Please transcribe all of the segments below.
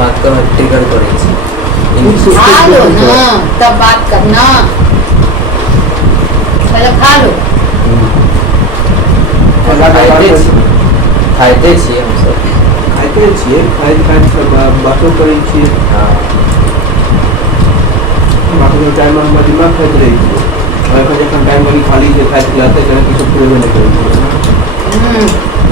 बात का ट्रिगर करे छी खा लो ना तब बात करना पहले खा लो खाइते छियै हमसब खाइते छियै खाइत सब बातो करै छियै बाकी टाइम में हम दिमाग खाइत रही छियै और जखन टाइम वाली खाली से खाइत जाते हैं कि सब पूरे नहीं करै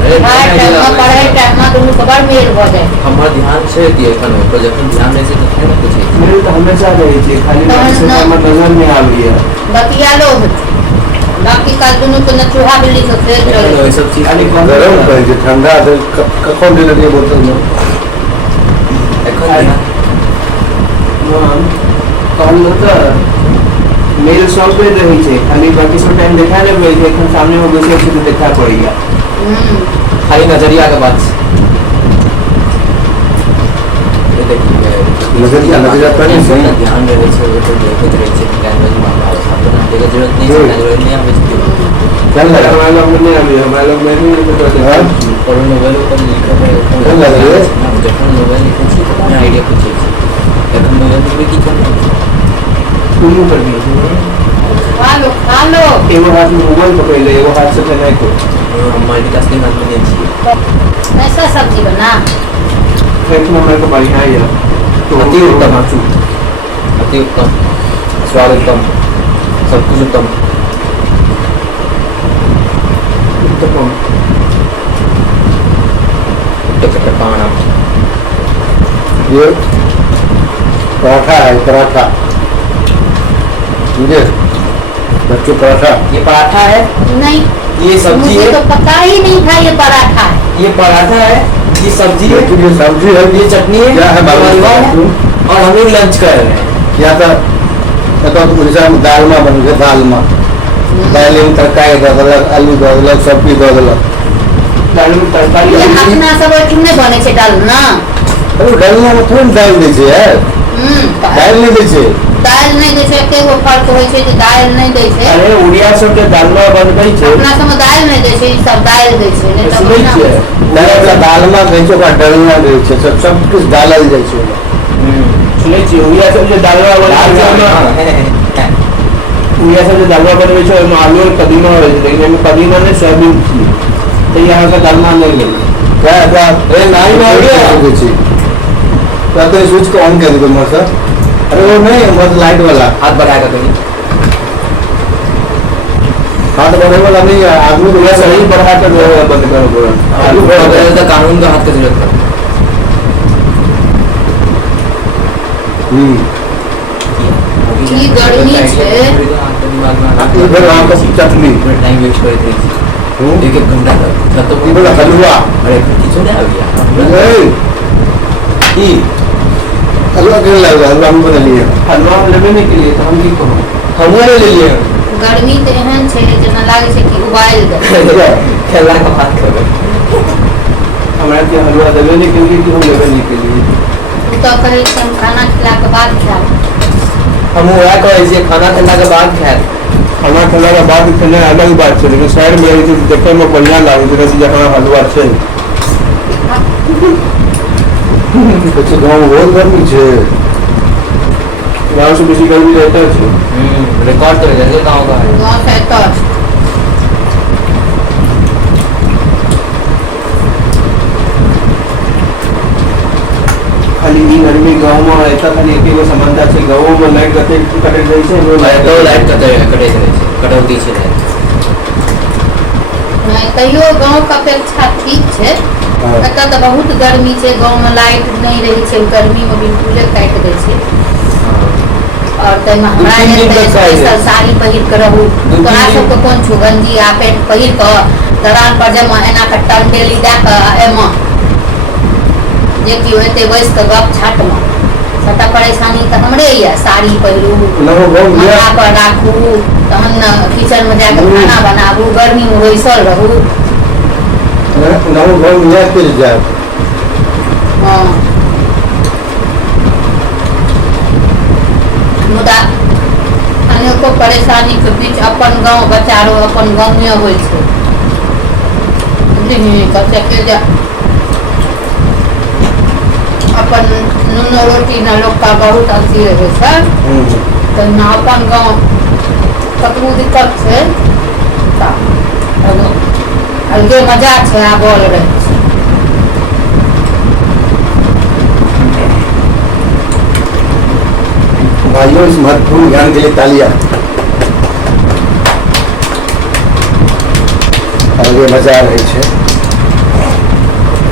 पढ़ाई टाइम में दुनू के बड़ मेल भ जाए हमर ध्यान छै कि एखन ओकर जखन ध्यान रहै छै तखन ने पूछै छी मेल तो हमेशा रहै छै खाली से टाइम नजर नहीं आबैया बतिया लो बाकी का दुनू को न चूहा बिल्ली से खेल एखन रहे ओइ सब चीज खाली गरम करै छै ठंडा से कखन दे दिए बोतल में एखन कहलहुँ तऽ मेल सब पे रहै छै खाली बाकी सब टाइम देखा लेबै कि एखन सामने में बैसल छी तऽ देखा पड़ैया खाली नजरिया के बात छै ये देखिए नजरिया पर नहीं सही ध्यान में रहै छै ओहि पर देखैत रहै छै कैमरा में मामला है साथ में देखे जरूरत नहीं है जरूरत नहीं आबै छै चल लगा हमारे लोग में नहीं आबै हमारे लोग में नहीं तो हां और नोवेल पर लिखल है चल लगा रे जखन नोवेल लिखै छी तखन आइडिया पूछै छी एखन नोवेल लिखै की करना शुरू कर दिए खा लो एगो हाथ में मोबाइल पकड़ ले एगो हाथ से नहीं को हम मल्टीटास्किंग आदमी नहीं छी ऐसा सब्जी बना एक नंबर का बढ़िया है तो अति उत्तम अति उत्तम स्वाद उत्तम सब कुछ उत्तम उत्तम चटपाना ये पराठा है पराठा मुझे बच्चों पराठा ये पराठा है नहीं ये सब्जी मुझे है तो पता ही नहीं था ये पराठा है ये पराठा है ये सब्जी है ये सब्जी है ये चटनी है क्या है हलवा है और हम लोग लंच कर रहे हैं या तो उड़ीसा में दालमा बन गया दालमा दाल में तरकारी दे देलक आलू दे देलक सब्जी दे देलक दाल में तरकारी ये अपना सब किन्ने बने छे डालना अरे डालमा में थोड़ी दाल दै छै यार दाल नहीं दै छै दाल नहीं दै छै एकेगो फर्क होय छै कि दाल नहीं दै छै अरे उड़िया सब के दालमा बनबै छै अपना सब में दाल नहीं दै छै ई सब दाल दै छै नहीं तो सुनै बना छियै दालमा दै छै ओकरा डालना दै छै सब कुछ डालल जाइ छै सुनै छियै उड़िया सब जे दालमा बनबै छै उड़िया सब जे दालमा बनबै छै ओहिमे आलू और कदीमा होइ छै लेकिन एहिमे कदीमा नहीं सोयाबीन छियै तो यहाँ का दालमा नहीं मिले क्या ए नहीं हो गया छै तो तो स्विच को ऑन कर दो मोर सर अरे वो नहीं बस लाइट वाला हाथ बढ़ाएगा कहीं हाथ बढ़ाने वाला नहीं है आदमी को उड़िया सही बढ़ा कर बंद करो पूरा आलू तो कानून का हाथ का जरूरत है ई गर्मी छे इधर वहाँ का चटनी टाइम वेस्ट कर रही थी एक घंटा तक खत्म इधर हलवा अरे किचन में आ गया ई हलवा के लगा हलवा हम बना लिए हलवा लेबे नहीं के लिए तो हम की करो हम ले लिए गर्मी तो एहन छे जेना लागे छे कि उबाल दे खेलना का बात कर हमारा के हलवा देबे नहीं के लिए कि हम लेबे नहीं के लिए तू तो कहे कि हम खाना खिला के बाद खाए हम वह कहे छी खाना खाने के बाद खाए खाना खाने के बाद खाना अलग बात है लेकिन शहर में रही थी देखे में बढ़िया लागे जैसे जहाँ हलवा है कुछ गाँव बहुत गर्मी है गाँव से बेसी गर्मी रहता है रिकॉर्ड कर देंगे गाँव का है गांव से तो खाली ई गर्मी गाँव में रहता खाली एक गो समानता है गाँव में लाइट कटे कटे रही है तो लाइट कटे कटौती छै कहियो गांव के अपेक्षा ठीक है एतऽ तो बहुत गर्मी है गांव में लाइट नहीं रही है गर्मी में बिल्कुल काट दे छे और तैमे हमरा स्पेशल साड़ी पहिर के रहू तोरा सबके कोन छौ गंजी आ पेंट पहिर के दलान पर जमा एना के टंटेली दे के एमे जे कि होते बैस के गप छाट में सबटा परेशानी तो हमरे ये साड़ी पहिरू माथा पर राखू तहन किचन में जाके खाना बनाबू गर्मी में बैसल रहू गाँव गाँव में जाके जाए हाँ मुदा अनेको परेशानी के बीच अपन गांव बचारो अपन गाँव में होइ छै बुझलिही कते के जा अपन नूनो रोटी न लोग का बहुत अथी रहे छै तो ना अपन गाँव कतबू दिक्कत छै अलगे मजा छै आ बोल रहे छै। भाइयों इस महत्वपूर्ण ज्ञान के लिए तालियां। अलगे मजा रहे छै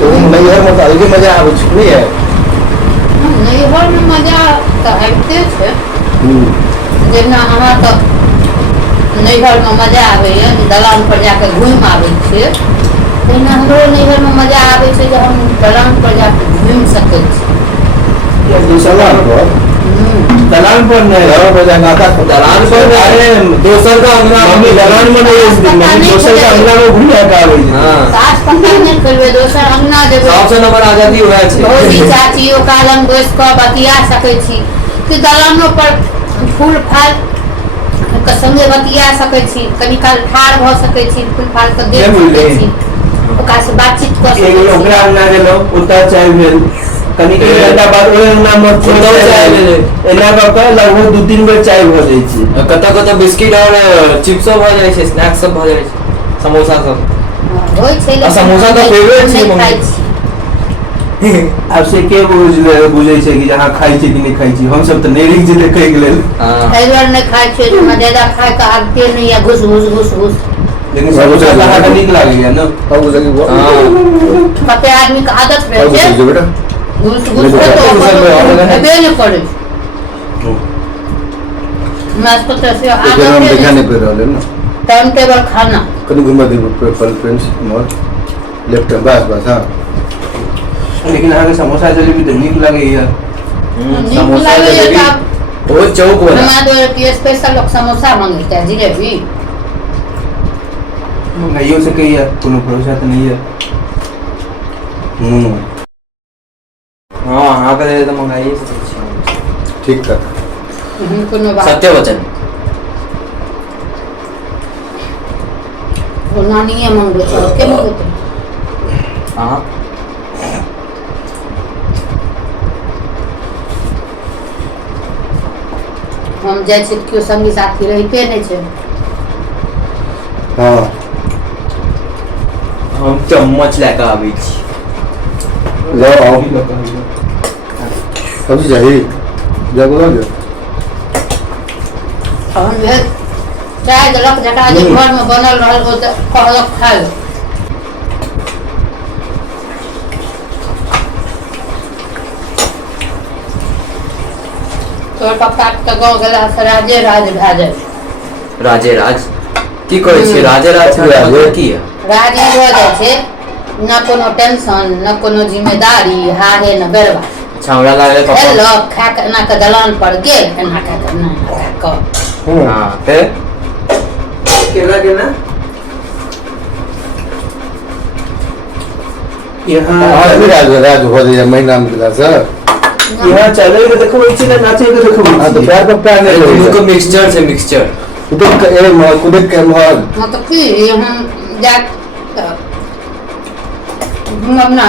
तो नैहर में तो अलगे मजा आबै छै नहीं है। नैहर में मजा तो आबिते छै जेना अहाँ तो नैहर में मजा आबैए जे दलान पर जाके घुमि आबै छियै तहिना हमरो नैहर में मजा आबै छै जे हम दलान पर जाके घुमि सकै छी। दलान पर नहीं दलान पर अरे दोसर का अंगना मम्मी दलान में नहीं दोसर का अंगना में घूम के आबै छै। हां सास पता नहीं करबे दोसर अंगना जेबे सबसे नंबर आजादी हुआ छै भौजी चाची ओ कालम बैस कऽ बतिया सकै छी कि दलानो पर फूल फाल के संगे बतिया सकै छी कनी काल ठाढ़ भऽ सकै छी फूल फाल के देख सकै छी ओकरा से बातचीत कऽ सकै छी। ओकरा अंगना गेलो उतर चाय भेल कनी के घंटा बाद ओए अंगना में छोड़ो चाय भेल एना कऽ लगभग 2-3 बेर चाय भ जाइ छै। कत बिस्किट और चिप्सो भ जाइ छै स्नैक्स सब भ जाइ छै समोसा सब होय छै आ समोसा तो फेवरेट छै खाइ मम्मी। छी आब से के बुझै छै कि अहाँ खाइ छी कि नहीं खाइ छी हम सब त नहीं रिक जे देखै के लेल। हां एहि दुआरे नहि खाइ छियै जे ज्यादा खाय के आदते नहीं है घुस घुस घुस घुस लेकिन समोसा अहाँके नीक लागैया न। अब जगह हां कते आदमी के आदत रहे अब छै बेटा घुस घुस के तो हेबे नहीं करे नाश्ता तो से इधर हम देखा नहीं कर रहे ना टाइम टेबल खाना कहीं घुमा दे पल फ्रेंड्स मॉल लेफ्ट बस बस हां लेकिन अहाँके समोसा जलेबी त नीक लागैया। समोसा जलेबी वो चौक वाला हमारे के स्पेशल लोग समोसा मांगते हैं जिलेबी मंगाइयो से कहिया कोनो भरोसा तो नहीं है। हां हां करे तो मंगाइए से ठीक था कोनो बात सत्य वचन वो नानी मांगते हैं के मांगते हां हम जाइ छी केओ संगी साथी रहिते नहीं छै हां हम चम्मच लेके आबै छी लो आओ अभी जाही जागो लगे हम भेल चाय देलक जकरा जे घर में बनल रहल ओ कहलक खाए तोर पप्पा के गाँव गेला से राजे राज भए जाय राजे राज की कहै छी राजे राज राजे की है राज ई भऽ जाइ छै न कोनो टेंशन न कोनो जिम्मेदारी हारे न बेरवा अच्छा हमरा लागले पापा एलक खा के एना के दलान पर गेल एना के एना के हां ते केना यहाँ अभी राज हो जाए महीना में गिला सर यहाँ चले के देखबै छी ना नाचे के देखबै हां तो प्यार पर प्यार नहीं दोनों करेगा को मिक्सचर से मिक्सचर कुदक के ए मार कुदक के मार मतलब कि हम जा घूमब ना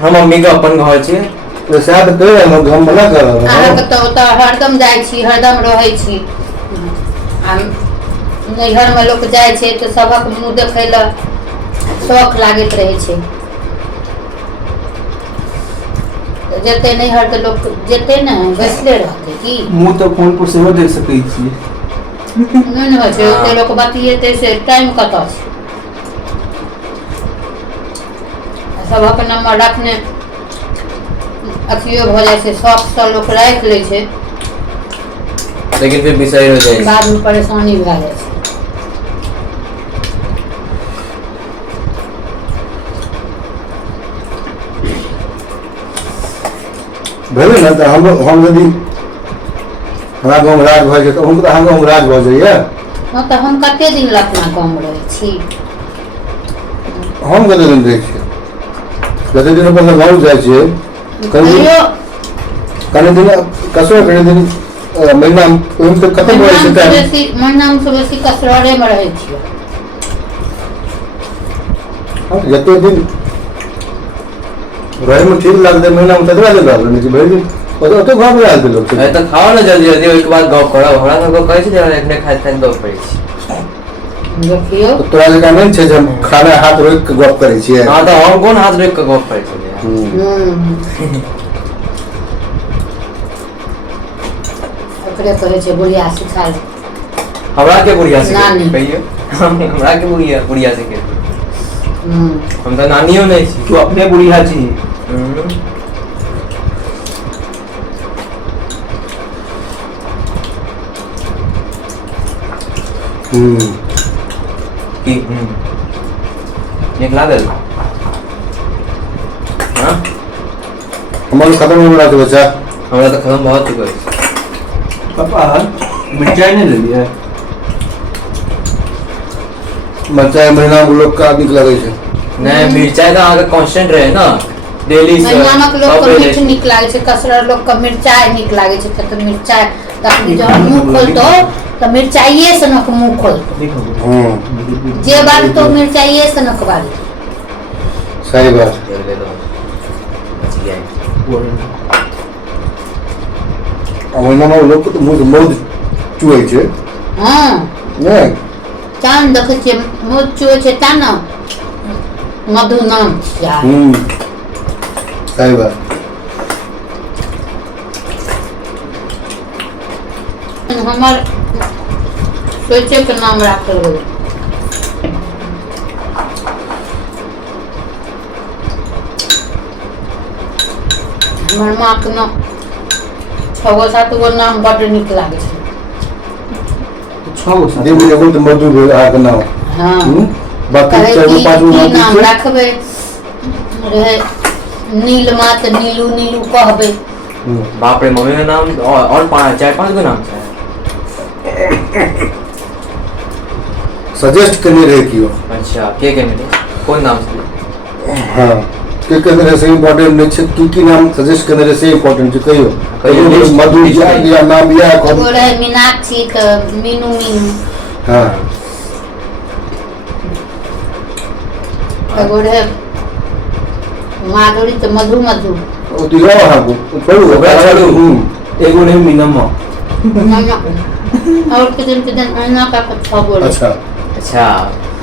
हम मम्मी का अपन घर छे तो शायद करे हम घम मना कर अहाँके तऽ ओतऽ हरदम जाइ छी हरदम रहै छी आ नैहर में लोक जाइ छै तऽ सबक मुँह देखै लए शौक लागैत रहै छै जते नैहर के लोक जेते ने बैसले रहतै की मुंह तो फोन पर सेहो देख सकै छी नहीं न होइ छै ओते लोक बतियेतै से टाइम कतऽ छै सबक नंबर रखने अथियो भऽ जाइ छै शौक सँ लोक राखि लै छै लेकिन फिर बिसरि हो जाइ बाद में परेशानी भए जाइ छै भेले ना तो हम यदि हमरा गाँव में राज भऽ जाए तो हम तो अहाँ गाँव में राज भऽ जाइए हाँ तऽ हम कते दिन लग अपना गाँव में रहै छी हम कते दिन रहै छियै कते दिन अपन गाँव जाइ छियै तैयो कने दिन कसो कने दिन महीना ओहिमे तो खत्म भऽ जाइ छै टाइम महीना में से बेसी कसररे में रहै छियै जते दिन रहे में ठीक लगते महीना में ततरा दिन रहल नहीं भाई तो घर में आल दिलो अरे तो खाओ ना जल्दी जल्दी ओके बाद गप करा हमरा सब कहै छै जे एकने खाइत खाइत गप करै छी देखियो तो तोरा जका नहीं छे जे हम खाना हाथ रोक के गप करे छिए हां तो हम कोन हाथ रोक के गप करै छी ओकरे कहै छै बुढ़िया सिखा हमरा के बुढ़िया से नानी। कहियो हमरा के बुढ़िया से के हम तो नानियो नहीं छी तू अपने बुढ़िया छी की नीक लागल हाँ हमारे खत्म हो रहा था बच्चा हमरा तो खत्म बहुत चुका है पापा मिर्चाई नहीं ले लिया बच्चा महीना में लोग का निक लगे छे नहीं मिर्चाई तो आगे कांस्टेंट रहे ना डेली से मेहमानक लोग के मीठ नीक लागे छै कसरर लोग के मिरचाई नीक लागे छै त मिरचाई तखनी जब मुंह खोलतो त मिरचाइए से नक मुंह खोलतो जे बात तो मिरचाइए से नक बात सही बात ले लो अच्छी है महीना में लोग तो मुंह बहुत चुए छे हां नहीं चांद देखे छै मुंह चुए छै ता न मधु नाम या सही बात हमर सोचे के नाम राखल गए हमर माँ के नाम 6-7 गो नाम बड़ नीक लागे छै 6 गो साथ देवी एगो तो मधु भेल आ के नाम हाँ बाकी कहे 4-5 कि गो नाम नाम छे रखबे रहे नीलमा त नीलू नीलू कहबे बाप रे मम्मी का नाम और 4-5 गो नाम है सजेस्ट करने रहे कियो अच्छा के नहीं कौन नाम से हां के रहे से इम्पोर्टेंट नहीं छे की नाम सजेस्ट करने रहे से इम्पोर्टेंट छे कहियो कहियो एगो list- मधु list या नाम या एगो रहे मीनाक्षी त मीनू मीनू हां एगो रहे माधुरी त मधु मधु ओ दिलो हां छोड़ू ओकरा छोड़ू। एगो नहीं मिनम और किदन अन्ना का कथा बोले अच्छा अच्छा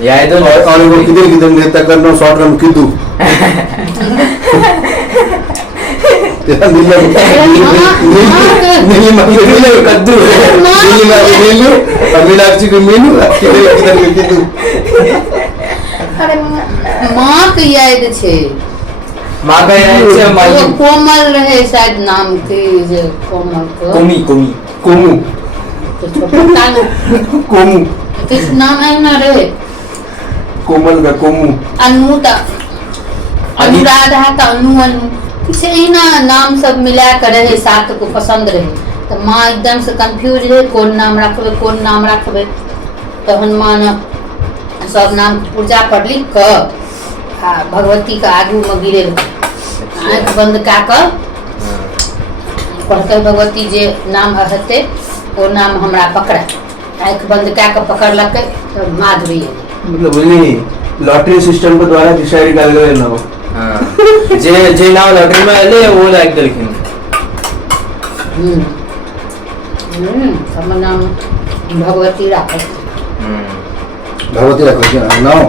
याद है और एगो किदन देता करनो शॉर्ट रन किदू तेरा नीला नीली कद्दू नीलू मीनाक्षी को मीनू किदन के किदू अरे माँ के याद छे माँ का याद है वो माँ कोमल रहे शायद नाम के जे कोमल को कोमी कोमी कोमू तो छोटा ना कोमू किस नाम है ना रहे कोमल का कोमू अनु त अनुराधा त अनु अनु किसी ही ना नाम सब मिला कर रहे सात को पसंद रहे तो माँ एकदम से कंफ्यूज रहे कौन नाम रखबे तो हनुमान सब नाम पूजा पर लिख कर आ भगवती का आगू में गिरे आँख बंद का कर कहते भगवती जे नाम हते वो नाम हमरा पकड़ा आँख बंद का कर पकड़लक तो माधुरी मतलब वही लॉटरी सिस्टम के द्वारा डिसाइड कर गए ना हाँ जे नाम लॉटरी में ले वो लाइक देलखिन हमर नाम भगवती राखल भगवती रखो के नाम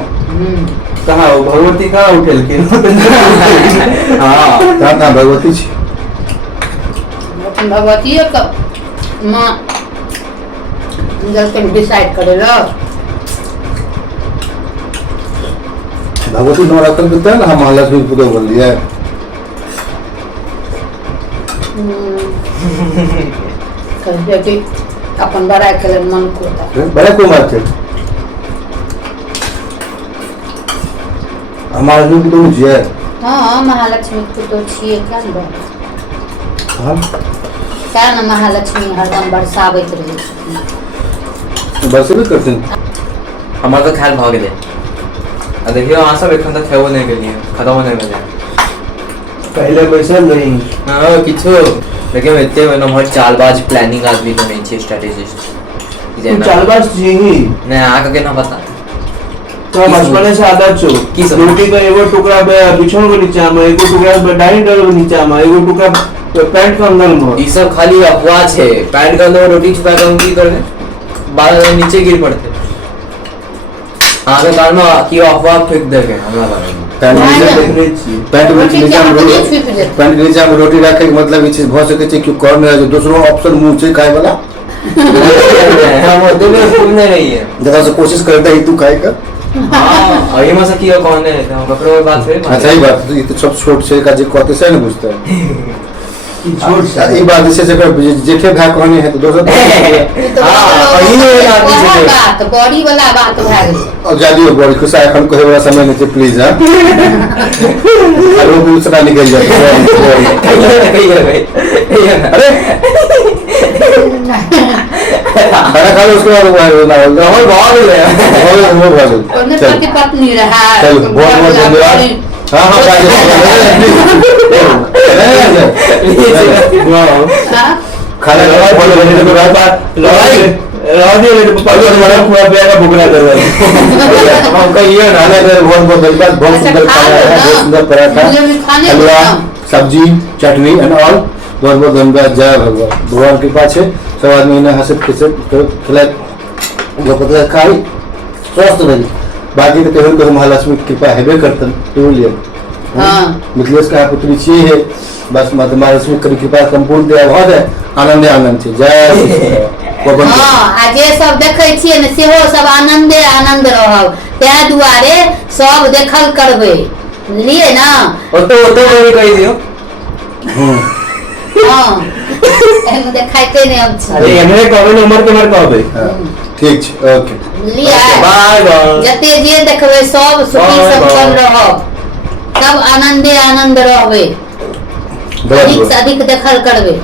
कहाँ हो भगवती कहाँ उठेल के हाँ कहाँ भगवती छी भगवती का माँ जब डिसाइड करेला भगवती नाम रखल के तब हम महालक्ष्मी पूजा बोल दिए कहते कि अपन बड़ाई करे मन को बड़े को मारते हमारे भी तो मुझे है हाँ महालक्ष्मी को तो छिए क्या न हाँ क्या न महालक्ष्मी हरदम बरसाबैत रहे छथिन बस भी करते हैं हमारा तो ख्याल भाग गए देखियो अहाँ सब एखन तक खेबो नहीं गेलिए खत्म नहीं भेलै पहले वैसे नहीं हाँ किछो लेकिन एते में नम्हर चालबाज प्लानिंग आदमी तो नहीं छे स्ट्रेटेजिस्ट तू चालबाज छी ही नहीं आके के ना पता तो बचपने से आदत छो की सब? रोटी का एगो टुकड़ा बिछौन को नीचा में, एगो टुकड़ा डाइनिंग टेबल को नीचा में, एगो टुकड़ा पैंट के अंदर में। ये सब खाली अफवाह है। पैंट के अंदर रोटी छुपा के हम की करबे, बाल नीचे गिर पड़ते। आगे काल में की अफवाह फेंक देके हमरा बारे में। पैंट हाँ, नीचे हाँ। देखने छी पैंट के रोटी नीचा में के रोटी हाथ में छुपि जेतै। पैंट के नीचा में रोटी रखे के मतलब ई चीज भ सके छै कि कॉर्नर जो दूसरो ऑप्शन मुंह से खाए वाला हम ओते में फूल नहीं रही है। जरा से कोशिश करता है तू खाए का। हां अही में से की कौन है तो ककरो बात फिर अच्छा ही बात ये तो सब छोट से का जे कहते से नहीं बुझता है ई छोड़ सा ई बात से जकर जेठे भाई कहने है तो दोसर बात बड़ी वाला बात भए गेलै। और जादियो बड़ी खुशा एखन कहे वाला समय नहीं प्लीज हां आरो दूसरा निकल जाए अरे खाना खा लो उसके बाद और बहुत हो गया। ओने पति पत्नी रहा चल बहुत बहुत धन्यवाद हाँ हाँ खाना हमका ये खाना बहुत बहुत धन्यवाद बहुत सुंदर खाना है बहुत सुंदर पराठा हलवा सब्जी चटनी एंड ऑल बहुत बहुत धन्यवाद जय भगवान भगवान की कृपा है सब आदमी ने हंसत खिसत खिला जो पता खाई स्वस्थ रही बाकी तो केवल को महालक्ष्मी की कृपा हेबे करतन टूलियन हाँ। मिथिलेश का पुत्री छी है बस माता महालक्ष्मी की कृपा संपूर्ण दया भ जाए आनंदे आनंद छै जय गोविंद हाँ आ जे सब देखै छियै ने सेहो सब आनंदे आनंद रहब ताहि दुआरे सब देखल करबै बुझलियै ना। तो वही कह दियो। हाँ एहिमे देखाइते नहि अब छै अरे हमरे कहबे नंबर के मार कहबे ठीक छै ओके बुझलियै। बाय बाय। जते जे देखबै सब सुखी बाय संपन्न बाय। रहब सब आनंदे आनंद रहबै बहुत अधिक बहुत से अधिक देखल करबै।